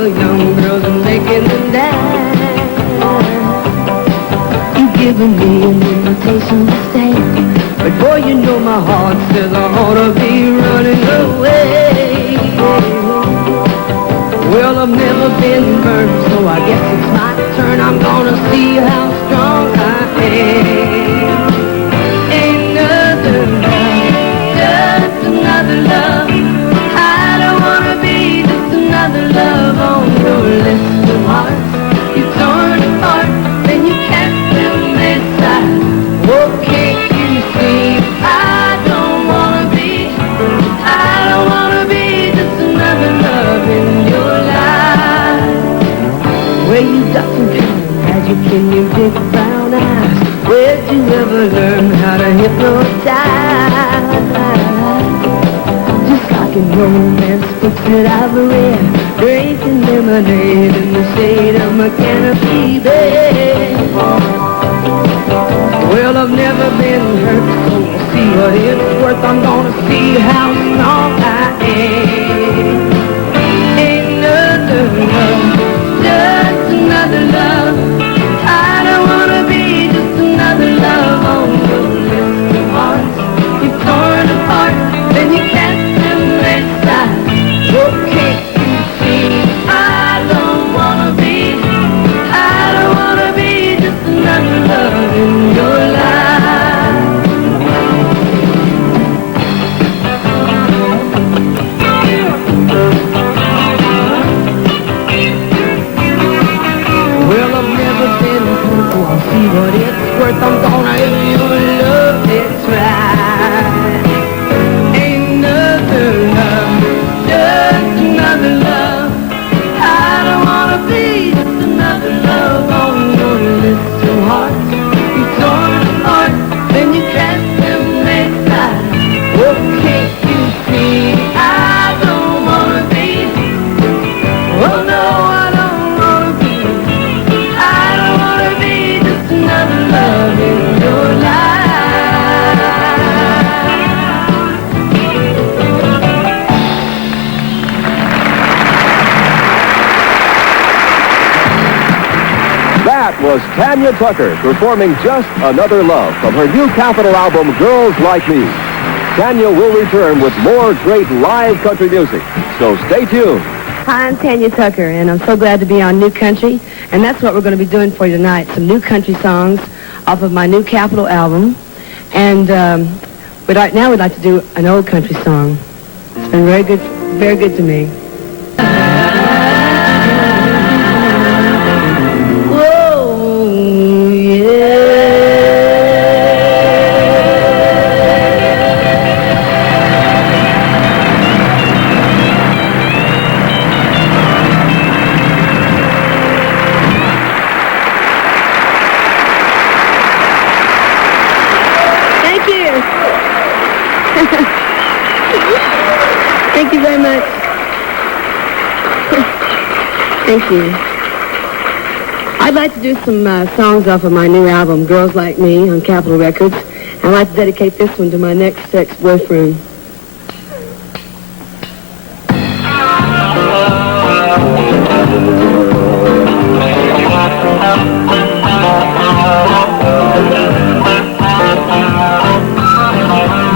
the young girls and making them dance. You've given me an invitation to stay, but boy, you know my heart says I ought to be running away. Well, I've never been burned, so I guess it's my turn. I'm gonna see how strong I am. Another love, just another love. I don't wanna be just another love on your list of hearts. You torn apart, then you cast them aside. Oh, can't you see? I don't wanna be just another love in your life. Where you duck and come, magic in your big brown eyes. Where'd you ever learn how to hypnotize? Just like in romance books that I've read, drinking lemonade in the shade of my canopy bed. Well, I've never been hurt, so we'll see what it's worth. I'm gonna see how strong I am. Another love, just another love. I don't wanna be just another love on your list of hearts. You've torn apart, then you cast them aside. Oh, can't you see? I don't wanna be just another love in your life. Well, I've never been hurt, so I'll see what it's worth. I'm gonna if you love it's right. Another love, just another love. I don't wanna be just another love on your list of hearts. You torn apart, then you cast them aside. Oh, can't you see? I don't wanna be. Oh no, I don't wanna be. I don't wanna be just another love in your life. That was Tanya Tucker performing Just Another Love from her new Capitol album, Girls Like Me. Tanya will return with more great live country music, so stay tuned. Hi, I'm Tanya Tucker, and I'm so glad to be on New Country, and that's what we're going to be doing for you tonight, some new country songs off of my new Capitol album, and right now we'd like to do an old country song. It's been very good to me. Whoa, yeah. Thank you. Thank you very much. Thank you. I'd like to do some songs off of my new album, Girls Like Me, on Capitol Records. And I'd like to dedicate this one to my next ex-boyfriend.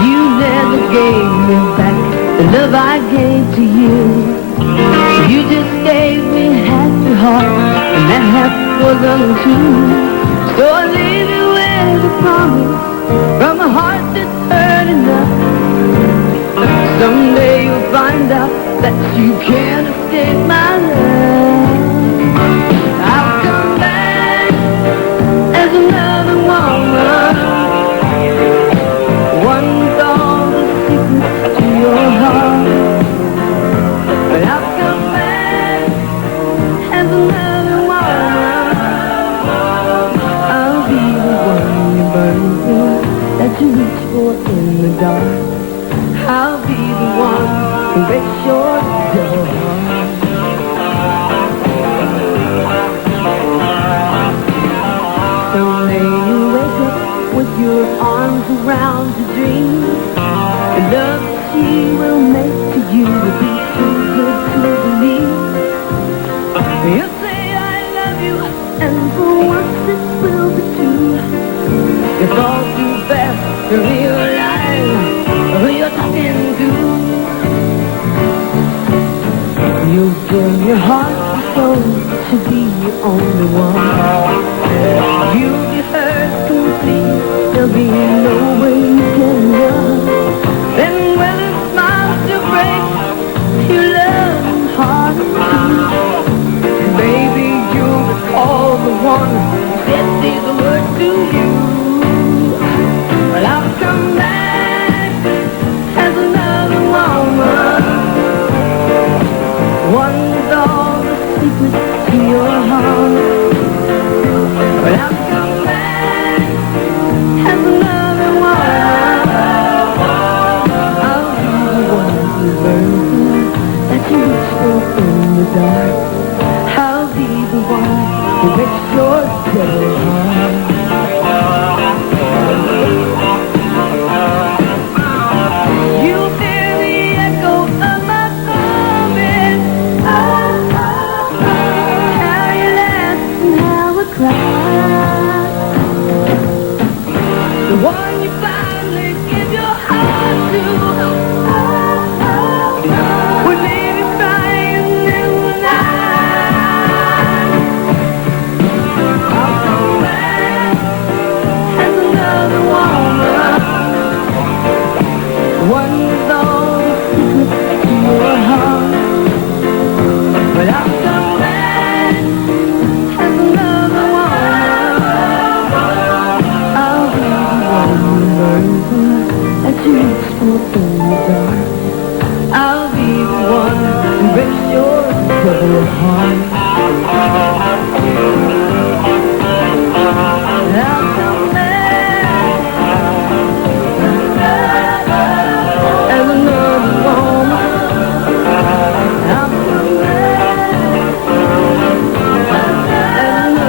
You never gave me back the love I gave to you. You just gave me half your heart, and that half was untrue. So I leave you with a promise from a heart that's hurt enough. Someday you'll find out that you can't escape my love. I'll come back as another woman, one with all the secrets to your heart. But I'll come back as another woman. I'll be the one you burn for, that you reach for in the dark. I'll be the one who breaks your door. Someday you wake up with your arms around your dream. The love she will make to you will be too good to believe. for once it will be true. It's all too fast to realize who you're talking to. You give your heart and soul to be your only one. You'll be hurt complete, there'll be no way you can run. Then when it smiles to break, you love hard to see. Baby, you'll recall the one who said these words to you. Well, I'll come back as another woman. One with all the secrets to your heart. Well, I'll come back as another woman. I'll be the one who burns that you reach for in the dark. I'll be the one who makes your devil heart. You'll hear the echo of my coming. How you laugh and how I cry. The one you finally give your heart to. With baby crying in the night. I'll come back as another woman. One with all the secrets to your heart. But I'll come back as another woman. I'll be the one who burns that you reach for in the dark. I'll be the one who breaks your troubled heart. I'll come back as another woman. I'll come back as another woman.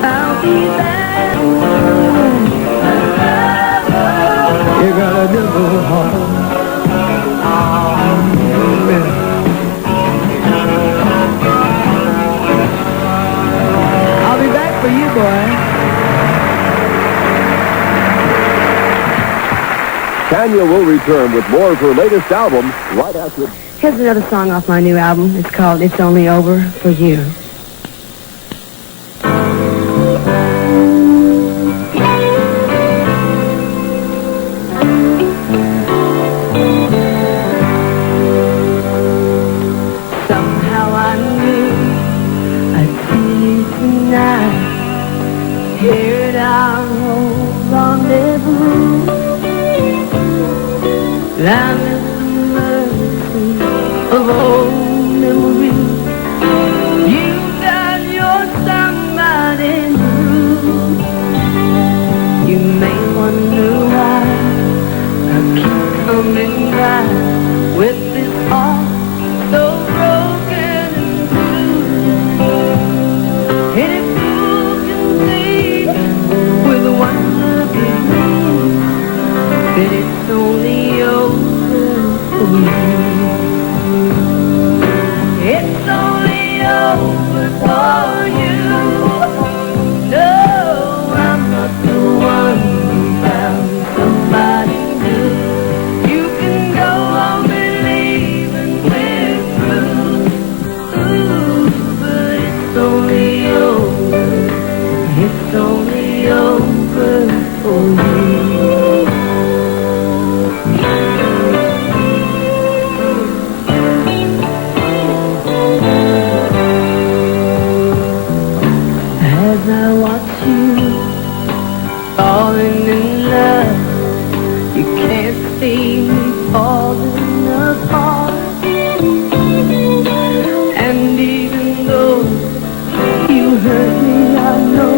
I'll be back. You got a double heart. I'll be back for you, boy. Tanya will return with more of her latest album right after... Here's another song off my new album. It's called It's Only Over for You. Somehow I knew I'd see you tonight. Here at our old rendezvous. Land is the mercy of old memories. You've got your somebody new. You may wonder why I keep coming back with this heart so broken and blue. And if you can see with one look at me, that it's only over for you. It's only over for you. No, I'm not the one who found somebody new. You can go on believing we're through. Ooh, but it's only over. It's only over for you. As I watch you falling in love, you can't see me falling apart. And even though you hurt me, I know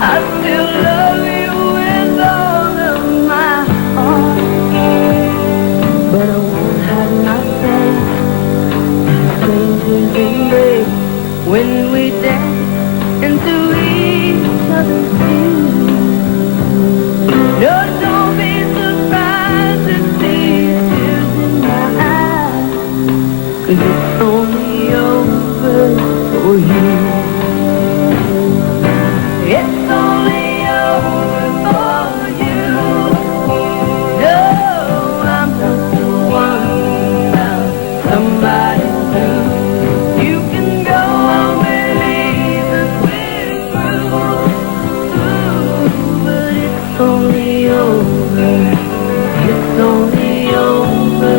I still love you with all of my heart. But I won't hide my face in a stranger's embrace when we dance into each other's skin. No, don't be surprised to see tears in my eyes, 'cause it's only over you. It's only over for you. No, I'm not the one about somebody new. You can go on believe that we're through, but it's only over. It's only over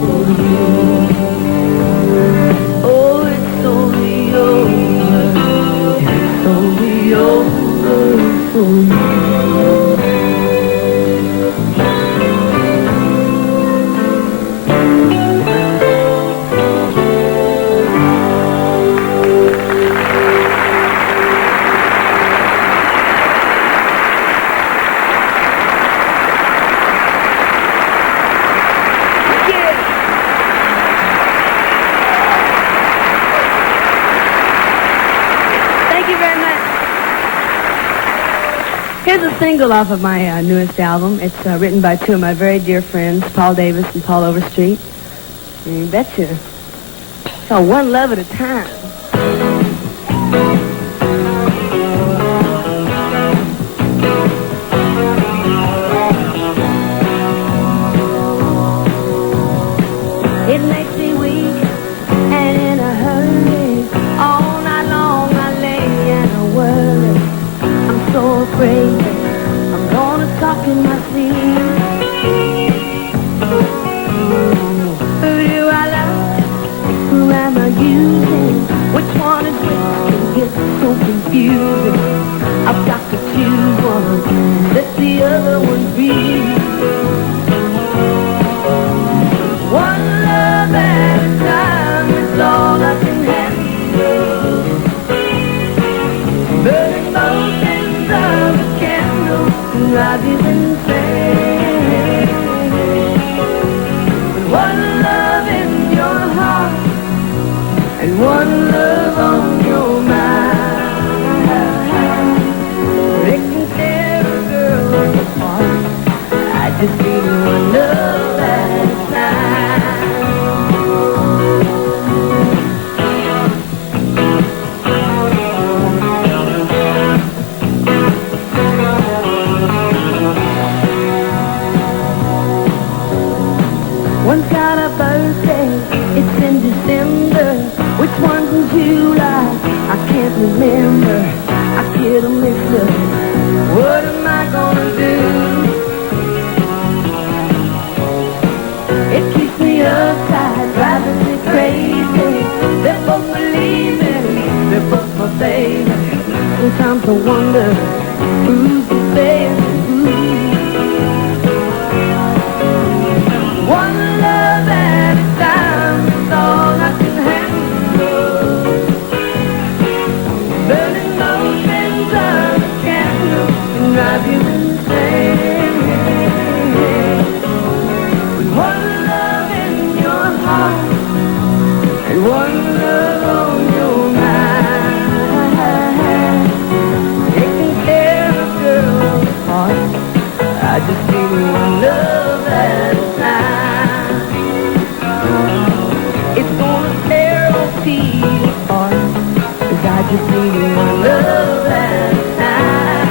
for you. Oh, it's only over. It's only over for you. Thank you very much. Here's a single off of my newest album. It's written by two of my very dear friends, Paul Davis and Paul Overstreet. And you betcha. It's called One Love at a Time. It makes me weak and in a hurry. All night long I lay and I worry. I'm so afraid I'm gonna talk in my sleep. Who do I love? Who am I using? Which one is which can get so confusing. I've got to choose one, let the other one be. One love at a time is all I can handle. Burning both ends of a candle can drive you insane. With one love in your heart and one love on your mind, it can tear a girl apart. I just need one love at a time. One's got a birthday, it's in December. Which one's in July? I can't remember. I get a mixed up. What am I gonna do? It keeps me uptight, driving me crazy. They're both believing, they're both my baby. Sometimes I wonder who's the baby. One love at a time is all I can handle. Burning those ends of a candle can drive you insane. With one love in your heart and one love on your mind, it can tear a girl apart. I just need one love at a time. It's gonna tear old feet apart, 'cause I just need one love at a time.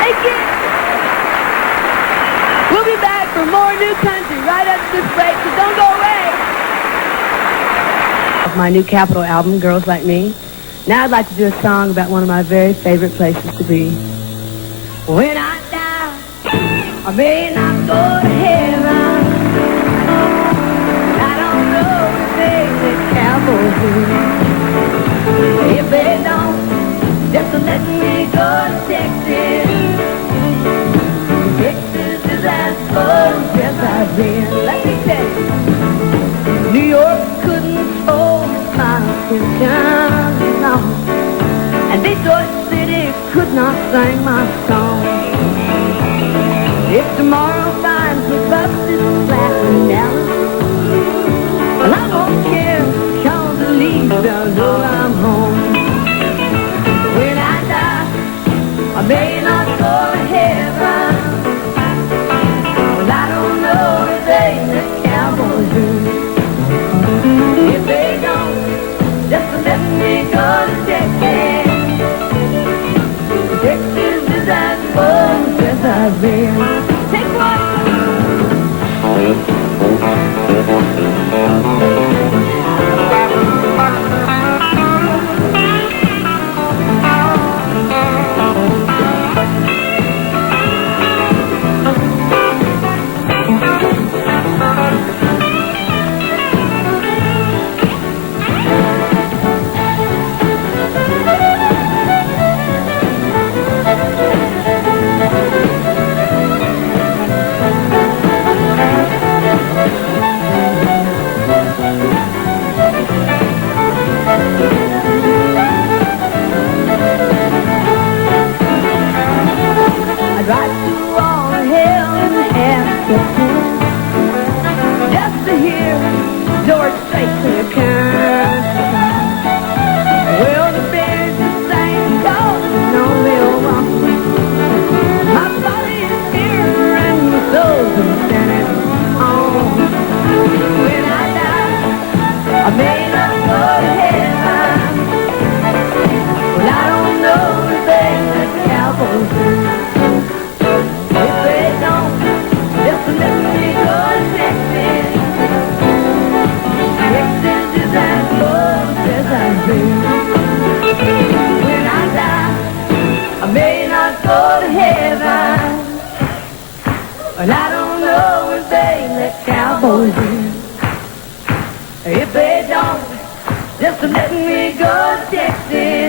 Thank you. We'll be back for more new country right after this break, so don't go away. My new Capitol album, Girls Like Me. Now I'd like to do a song about one of my very favorite places to be. When I die, I may not go to heaven. I don't know if they Capitol do. If they don't, just let me go to Texas. Texas is as far as I've been. Let me tell you, New York couldn't hold my attention long, and Detroit City could not sing my song. If tomorrow finds me busted flat in Dallas, well, I won't care, 'cause at least I'll know I'm home. When I die, I may not go to heaven. I've been. Take one. I'd ride through all hell and just to hear George say to the country. Well, the bears just sang cold, no little walk. My body is here and my soul's been standing on. When I die, I may not go to heaven. Well, I don't know the thing that cowboys do. If they don't, just let me go to Texas. Texas is as close as I've been. When I die, I may not go to heaven. But I don't know if they let cowboys in. If they don't, just let me go to Texas.